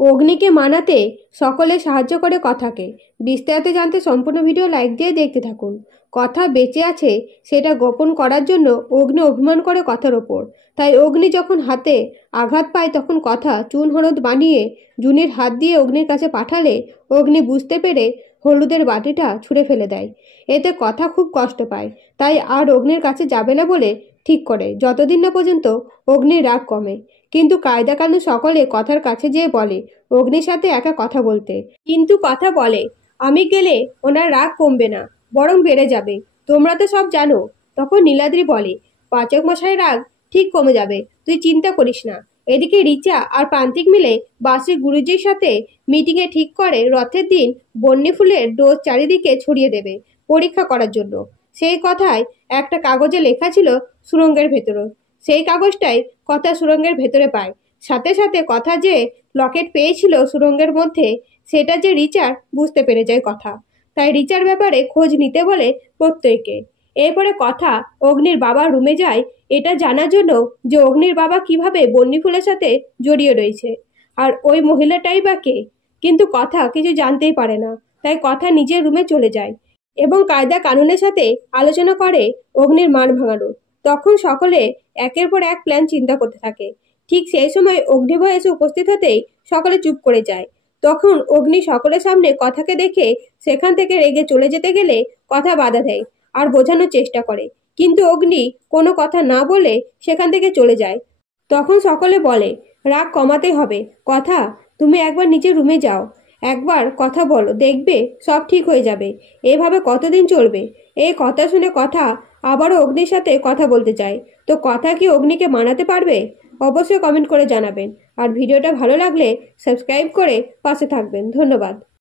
অগ্নিকে মানাতে সকলে সাহায্য করে কথাকে। বিস্তারিত জানতে সম্পূর্ণ ভিডিও লাইক দিয়ে দেখতে থাকুন। কথা বেঁচে আছে সেটা গোপন করার জন্য অগ্নি অভিমান করে কথার ওপর। তাই অগ্নি যখন হাতে আঘাত পায় তখন কথা চুন হলুদ বানিয়ে জুনির হাত দিয়ে অগ্নির কাছে পাঠালে অগ্নি বুঝতে পেরে হলুদের বাটিটা ছুঁড়ে ফেলে দেয়। এতে কথা খুব কষ্ট পায়, তাই আর অগ্নির কাছে যাবে না বলে ঠিক করে, যতদিন না পর্যন্ত অগ্নির রাগ কমে। কিন্তু কায়দা কানুন সকলে কথার কাছে যেয়ে বলে অগ্নির সাথে একা কথা বলতে। কিন্তু কথা বলে আমি গেলে ওনার রাগ কমবে না, বরং বেড়ে যাবে। তোমরা তো সব জানো। তখন নীলাদ্রি বলে পাচক মশাই রাগ ঠিক কমে যাবে, তুই চিন্তা করিস না। এদিকে রিচা আর প্রান্তিক মিলে বাসে গুরুজির সাথে মিটিংয়ে ঠিক করে রথের দিন বন্যি ফুলের ডোজ চারিদিকে ছড়িয়ে দেবে পরীক্ষা করার জন্য। সেই কথায় একটা কাগজে লেখা ছিল সুরঙ্গের ভেতরে। সেই কাগজটাই কথা সুরঙ্গের ভেতরে পায়। সাথে সাথে কথা যে লকেট পেয়েছিল সুরঙ্গের মধ্যে, সেটা যে রিচার বুঝতে পেরে যায় কথা। তাই রিচার ব্যাপারে খোঁজ নিতে বলে প্রত্যেককে। এরপরে কথা অগ্নির বাবার রুমে যায় এটা জানার জন্য যে অগ্নির বাবা কিভাবে বন্যি ফুলের সাথে জড়িয়ে রয়েছে, আর ওই মহিলাটাই বা কে। কিন্তু কথা কিছু জানতেই পারে না, তাই কথা নিজের রুমে চলে যায় এবং কায়দা কানুনের সাথে আলোচনা করে অগ্নির মান ভাঙানোর। তখন সকলে একের পর এক প্ল্যান চিন্তা করতে থাকে। ঠিক সেই সময় অগ্নিভয় এসে উপস্থিত হতেই সকলে চুপ করে যায়। তখন অগ্নি সকলের সামনে কথাকে দেখে সেখান থেকে রেগে চলে যেতে গেলে কথা বাধা দেয় আর বোঝানোর চেষ্টা করে, কিন্তু অগ্নি কোনো কথা না বলে সেখান থেকে চলে যায়। তখন সকলে বলে রাগ কমাতে হবে। কথা তুমি একবার নিজের রুমে যাও, একবার কথা বলো, দেখবে সব ঠিক হয়ে যাবে। এভাবে কতদিন চলবে? এই কথা শুনে কথা আবারও অগ্নির সাথে কথা বলতে চায়। তো কথা কি অগ্নিকে মানাতে পারবে? অবশ্যই কমেন্ট করে জানাবেন। আর ভিডিওটা ভালো লাগলে সাবস্ক্রাইব করে পাশে থাকবেন। ধন্যবাদ।